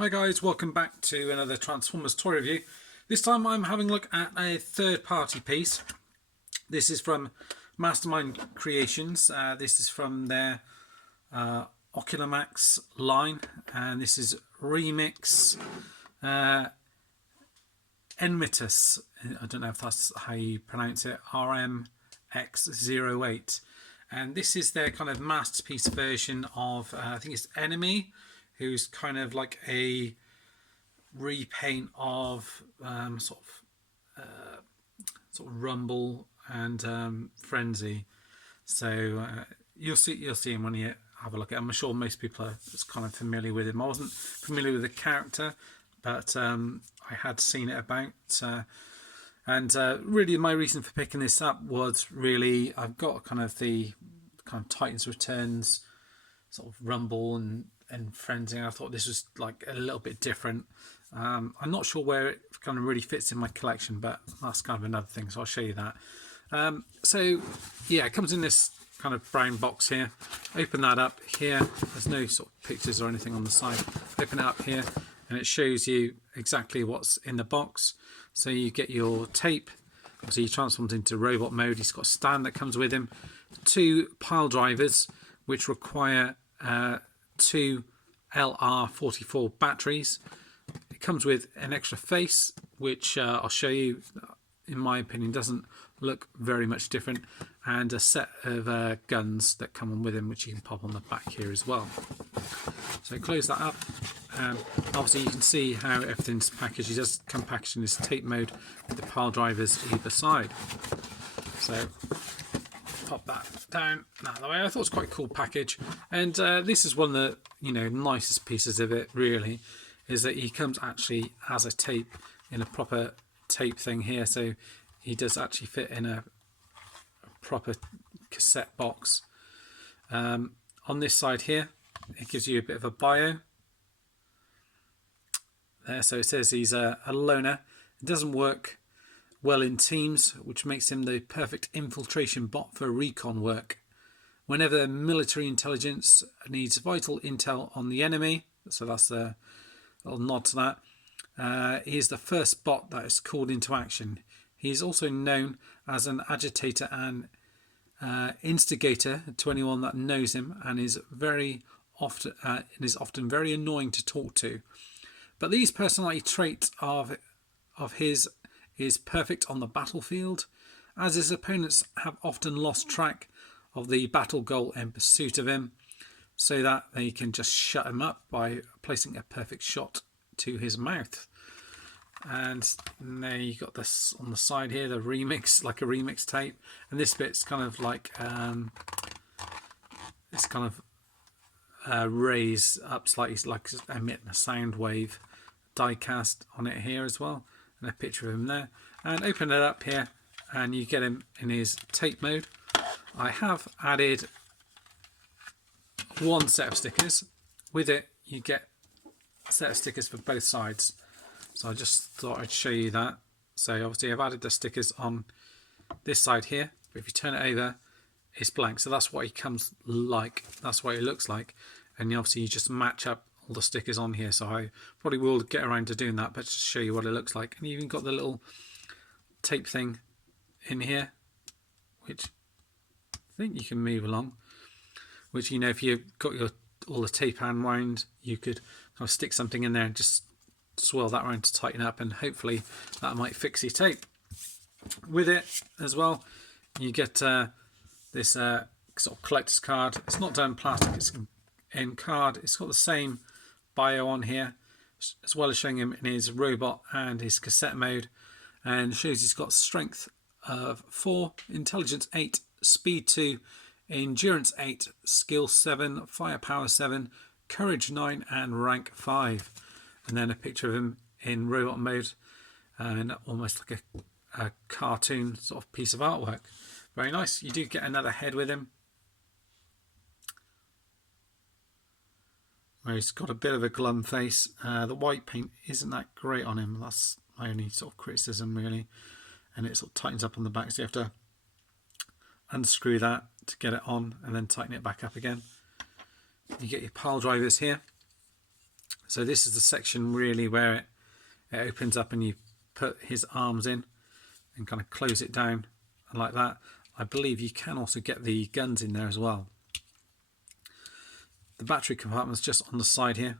Hi guys, welcome back to another Transformers toy review. This time I'm having a look at a third-party piece. This is from Mastermind Creations. This is from their Oculamax line, and this is Remix Enmitus. I don't know if that's how you pronounce it. RMX08. And this is their kind of masterpiece version of, I think it's Enemy, who's kind of like a repaint of sort of Rumble and Frenzy. So you'll see him when you have a look at him. I'm sure most people are kind of familiar with him. I wasn't familiar with the character, but I had seen it about. And really my reason for picking this up was really I've got kind of the Titans Returns sort of Rumble and Frenzy. I thought this was like a little bit different. I'm not sure where it kind of really fits in my collection, but that's kind of another thing, so I'll show you that. So yeah, it comes in this kind of brown box here. Open that up here. There's no sort of pictures or anything on the side. Open it up here and it shows you exactly what's in the box. So you get your tape. Obviously, he transforms into robot mode. He's got a stand that comes with him. 2 Piledrivers, which require 2 LR44 batteries. It comes with an extra face, which I'll show you, in my opinion, doesn't look very much different, and a set of guns that come on with him, which you can pop on the back here as well. So close that up, and obviously you can see how everything's packaged. He does come packaged in this tape mode with the Piledrivers either side. So pop that down out of the way. I thought it was quite a cool package, and this is one of the nicest pieces of it, really, is that he comes actually as a tape in a proper tape thing here. So he does actually fit in a proper cassette box. On this side here, it gives you a bit of a bio there. So it says he's a loner. It doesn't work well in teams, which makes him the perfect infiltration bot for recon work. Whenever military intelligence needs vital intel on the enemy, so that's a little nod to that, he is the first bot that is called into action. He is also known as an agitator and instigator to anyone that knows him, and is often very annoying to talk to. But these personality traits of his is perfect on the battlefield, as his opponents have often lost track of the battle goal in pursuit of him, so that they can just shut him up by placing a perfect shot to his mouth. And there you got this on the side here, the remix, like a remix tape, and this bit's kind of like it's kind of raised up slightly, like emitting a sound wave, die cast on it here as well, and a picture of him there. And open it up here and you get him in his tape mode. I have added 1 set of stickers. With it you get a set of stickers for both sides, so I just thought I'd show you that. So obviously I've added the stickers on this side here, but if you turn it over it's blank. So that's what he comes like, that's what it looks like, and obviously you just match up all the stickers on here. So I probably will get around to doing that, but just to show you what it looks like. And you even got the little tape thing in here, which I think you can move along, which, if you've got all the tape unwound, you could kind of stick something in there and just swirl that around to tighten up, and hopefully that might fix your tape. With it as well you get this sort of collector's card. It's not done in plastic, it's in card. It's got the same bio on here, as well as showing him in his robot and his cassette mode, and shows he's got strength of 4, intelligence 8, speed 2, endurance 8, skill 7, firepower 7, courage 9, and rank 5. And then a picture of him in robot mode, and almost like a cartoon sort of piece of artwork. Very nice. You do get another head with him, where he's got a bit of a glum face. The white paint isn't that great on him. That's my only sort of criticism, really. And it sort of tightens up on the back, so you have to unscrew that to get it on and then tighten it back up again. You get your Piledrivers here. So this is the section really where it opens up and you put his arms in and kind of close it down, and like that. I believe you can also get the guns in there as well. The battery compartment's just on the side here.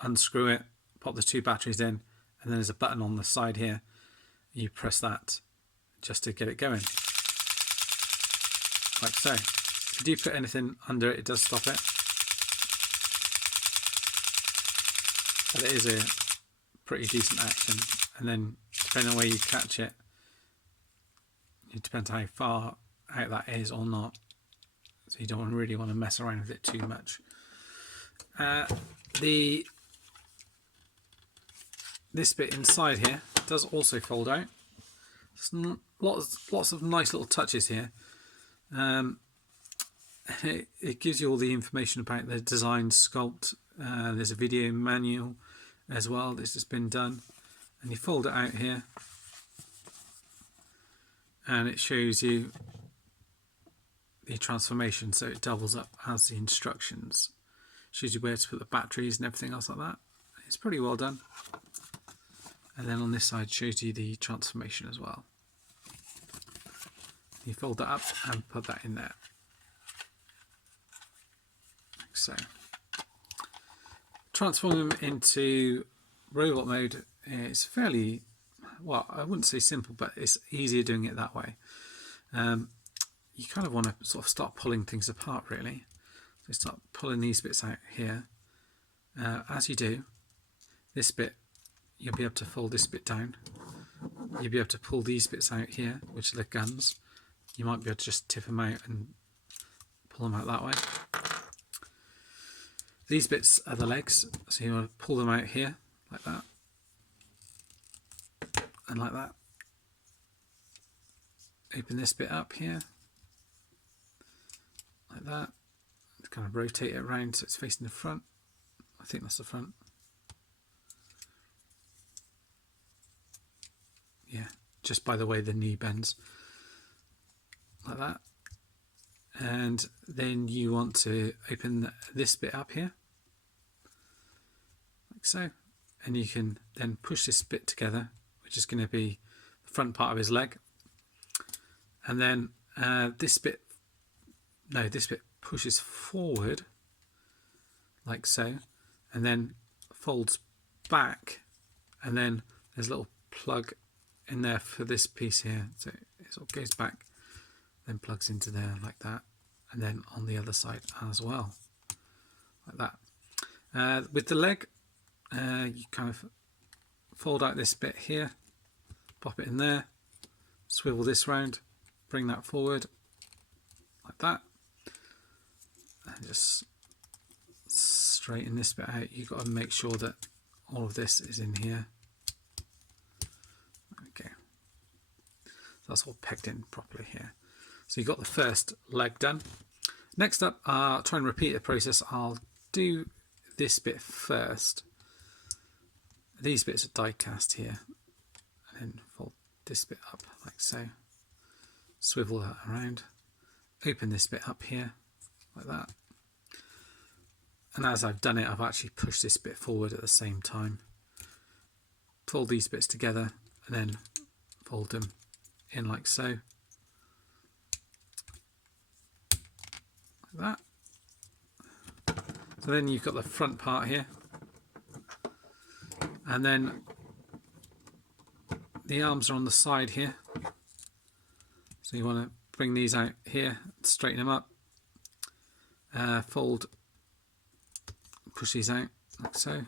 Unscrew it, pop the 2 batteries in, and then there's a button on the side here. You press that just to get it going, like so. If you do put anything under it, it does stop it. But it is a pretty decent action, and then depending on where you catch it, it depends how far out that is or not. So you don't really want to mess around with it too much. This bit inside here does also fold out. There's lots of nice little touches here. It gives you all the information about the design sculpt. There's a video manual as well. This has been done, and you fold it out here, and it shows you the transformation, so it doubles up as the instructions. Shows you where to put the batteries and everything else like that. It's pretty well done. And then on this side shows you the transformation as well. You fold that up and put that in there, like so. Transform them into robot mode is fairly, well, I wouldn't say simple, but it's easier doing it that way. You kind of want to sort of start pulling things apart really. So start pulling these bits out here. As you do, this bit, you'll be able to fold this bit down. You'll be able to pull these bits out here, which are the guns. You might be able to just tip them out and pull them out that way. These bits are the legs, so you want to pull them out here, like that, and like that. Open this bit up here, like that. Kind of rotate it around so it's facing the front. I think that's the front. Yeah, just by the way the knee bends, like that. And then you want to open this bit up here, like so, and you can then push this bit together, which is going to be the front part of his leg, and then this bit pushes forward like so, and then folds back, and then there's a little plug in there for this piece here, so it sort of goes back, then plugs into there like that, and then on the other side as well, like that. With the leg, you kind of fold out this bit here, pop it in there, swivel this round, bring that forward like that, and just straighten this bit out. You've got to make sure that all of this is in here. Okay, so that's all pegged in properly here. So you've got the first leg done. Next up, I'll try and repeat the process. I'll do this bit first. These bits are die cast here, and then fold this bit up like so. Swivel that around. Open this bit up here like that. And as I've done it, I've actually pushed this bit forward at the same time. Fold these bits together and then fold them in like so. Like that. So then you've got the front part here. And then the arms are on the side here. So you want to bring these out here, straighten them up. Fold, push these out like so.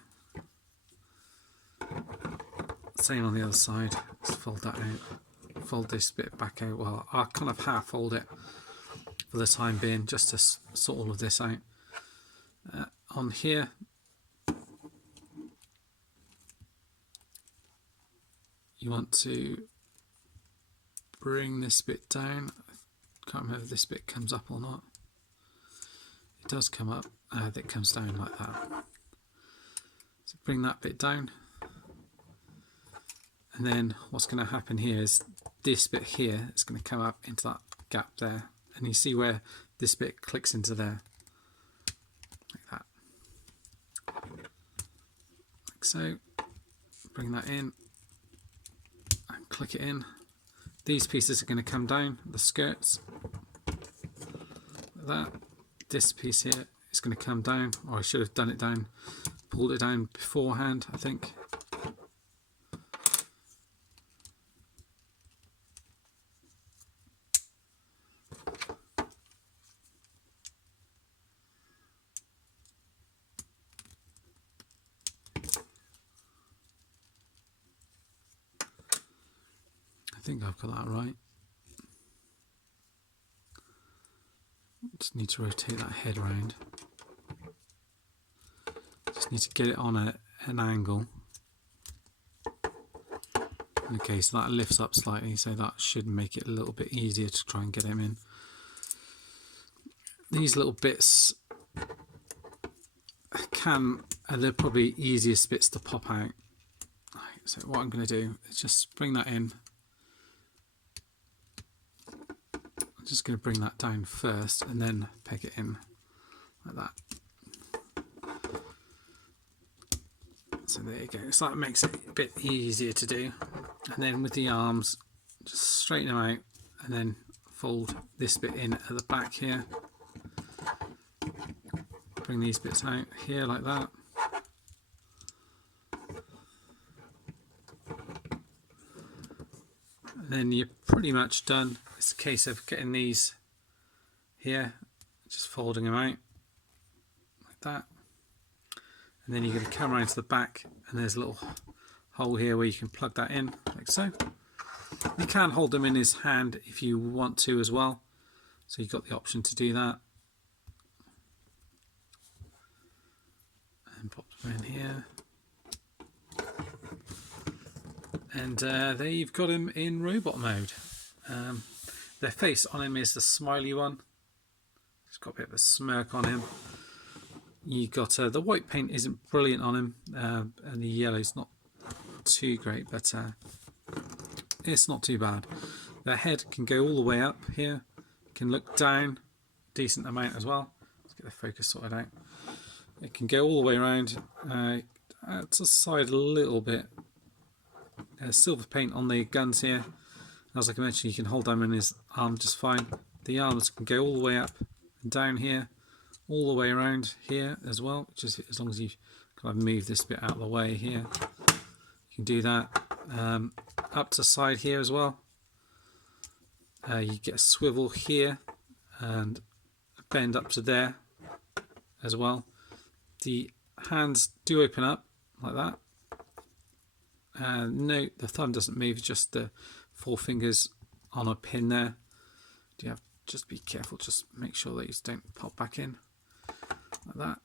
Same on the other side. Just fold that out. Fold this bit back out. Well, I'll kind of half fold it for the time being, just to sort all of this out. On here, you want to bring this bit down. I can't remember if this bit comes up or not. It does come up. That comes down like that. So bring that bit down, and then what's going to happen here is this bit here is going to come up into that gap there, and you see where this bit clicks into there, like that. so. Bring that in and click it in. These pieces are going to come down, the skirts, like that. This piece here is going to come down, or I should have done it down, pulled it down beforehand, I think. I think I've got that right. Just need to rotate that head around. Just need to get it on an angle. Okay, so that lifts up slightly, so that should make it a little bit easier to try and get him in. These little bits they're probably easiest bits to pop out. So what I'm going to do is just bring that in. I'm just going to bring that down first and then peg it in like that. So there you go. So that makes it a bit easier to do. And then with the arms, just straighten them out and then fold this bit in at the back here. Bring these bits out here like that. And then you're pretty much done. It's a case of getting these here, just folding them out like that. And then you're going to come around to the back and there's a little hole here where you can plug that in like so. You can hold them in his hand if you want to as well. So you've got the option to do that. And pop them in here. And there you've got him in robot mode. The face on him is the smiley one. He's got a bit of a smirk on him. You got the white paint isn't brilliant on him, and the yellow's not too great, but it's not too bad. The head can go all the way up here, can look down, decent amount as well. Let's get the focus sorted out. It can go all the way around, to the side a little bit. Silver paint on the guns here. As I mentioned, you can hold them in his arm just fine. The arms can go all the way up and down here, all the way around here as well, just as long as you kind of move this bit out of the way here. You can do that. Up to the side here as well. You get a swivel here and a bend up to there as well. The hands do open up like that. No, the thumb doesn't move, just the four fingers on a pin there. You have just be careful, just make sure that you don't pop back in like that.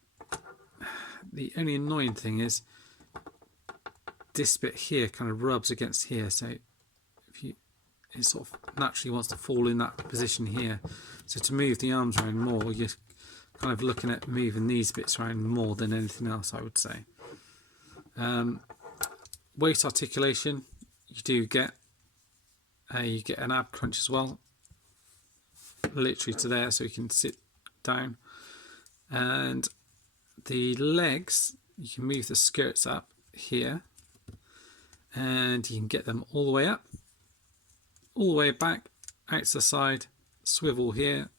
The only annoying thing is this bit here kind of rubs against here, so if you, it sort of naturally wants to fall in that position here. So to move the arms around more, you're kind of looking at moving these bits around more than anything else, I would say. Weight articulation, you do get. You get an ab crunch as well, literally to there, so you can sit down. And the legs, you can move the skirts up here, and you can get them all the way up, all the way back, out to the side, swivel here,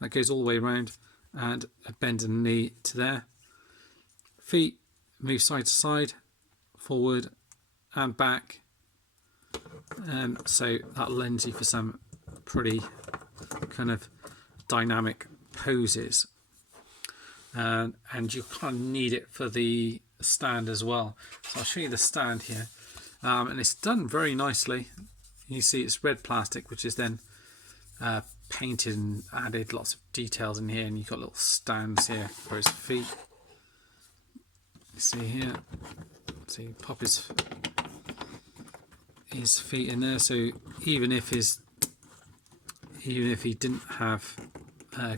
that goes all the way around, and a bend in the knee to there. Feet move side to side, forward and back, so that lends you for some pretty kind of dynamic poses, and you kind of need it for the stand as well. So I'll show you the stand here, and it's done very nicely. You see it's red plastic, which is then painted and added lots of details in here, and you've got little stands here for his feet. You see here, so you pop his feet in there, so even if he didn't have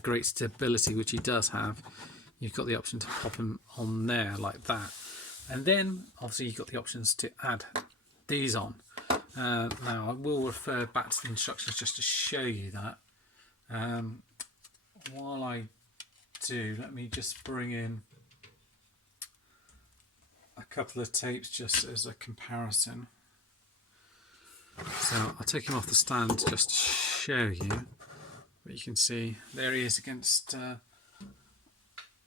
great stability, which he does have, you've got the option to pop him on there like that. And then obviously you've got the options to add these on. Now I will refer back to the instructions just to show you that. While I do, let me just bring in a couple of tapes just as a comparison. So I'll take him off the stand just to show you. But you can see there he is against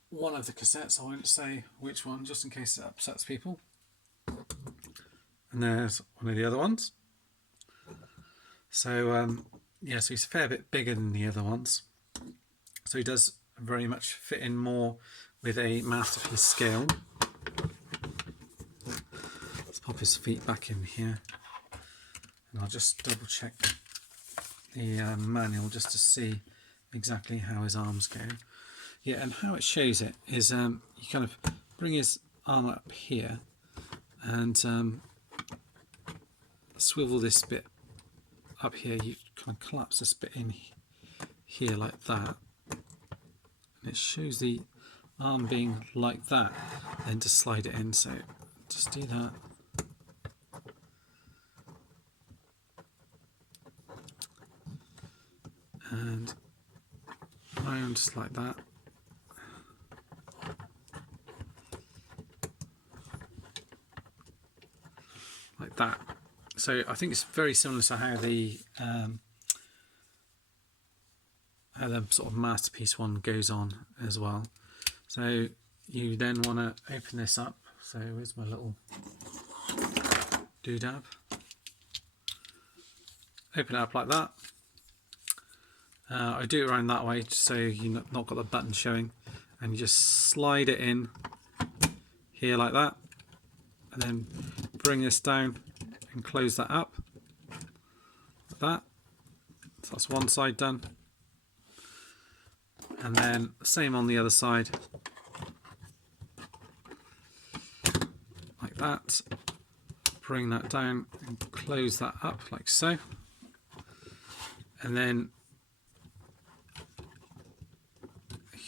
one of the cassettes. I won't say which one, just in case it upsets people. And there's one of the other ones. So yeah, so he's a fair bit bigger than the other ones. So he does very much fit in more with a masterpiece scale. Let's pop his feet back in here. And I'll just double check the manual just to see exactly how his arms go. Yeah, and how it shows it is you kind of bring his arm up here and swivel this bit up here. You kind of collapse this bit in here like that. And it shows the arm being like that, then to slide it in. So just do that. And round just like that. Like that. So I think it's very similar to how the sort of masterpiece one goes on as well. So you then want to open this up. So where's my little doodad? Open it up like that. I do it around that way just so you've not got the button showing, and you just slide it in here like that, and then bring this down and close that up like that. So that's one side done, and then the same on the other side like that. Bring that down and close that up like so, and then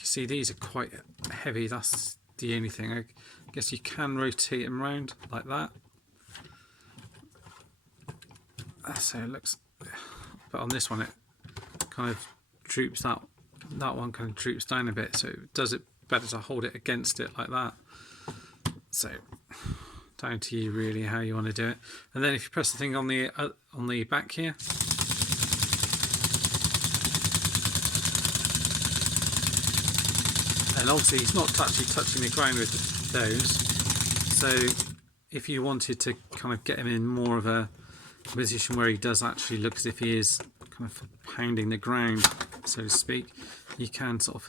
see these are quite heavy. That's the only thing. I guess you can rotate them around like that. So it looks, but on this one it kind of droops that one kind of droops down a bit, so it does it better to hold it against it like that. So down to you really how you want to do it. And then if you press the thing on the back here, and obviously he's not touching the ground with those, so if you wanted to kind of get him in more of a position where he does actually look as if he is kind of pounding the ground, so to speak, you can sort of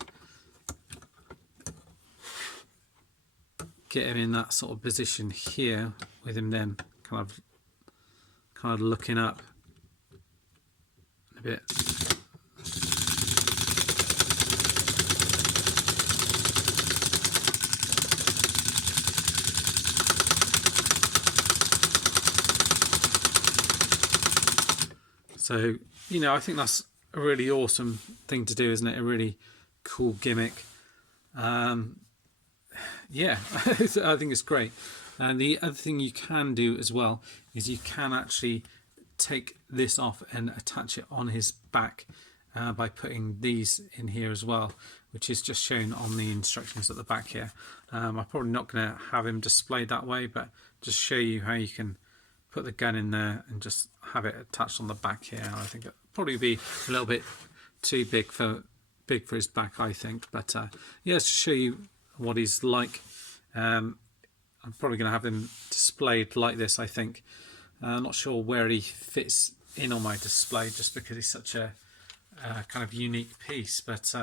get him in that sort of position here with him then kind of looking up a bit. So, you know, I think that's a really awesome thing to do, isn't it? A really cool gimmick. Yeah, I think it's great. And the other thing you can do as well is you can actually take this off and attach it on his back by putting these in here as well, which is just shown on the instructions at the back here. I'm probably not going to have him displayed that way, but just show you how you can put the gun in there and just have it attached on the back here. I think it'd probably be a little bit too big for his back, I think. But yeah, to show you what he's like, I'm probably going to have him displayed like this, I think. I'm not sure where he fits in on my display just because he's such a kind of unique piece, but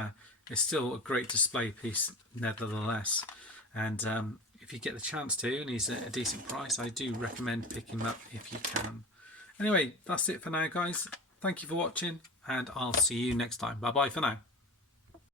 it's still a great display piece nevertheless. And if you get the chance to, and he's at a decent price, I do recommend picking him up if you can. Anyway, that's it for now, guys. Thank you for watching, and I'll see you next time. Bye bye for now.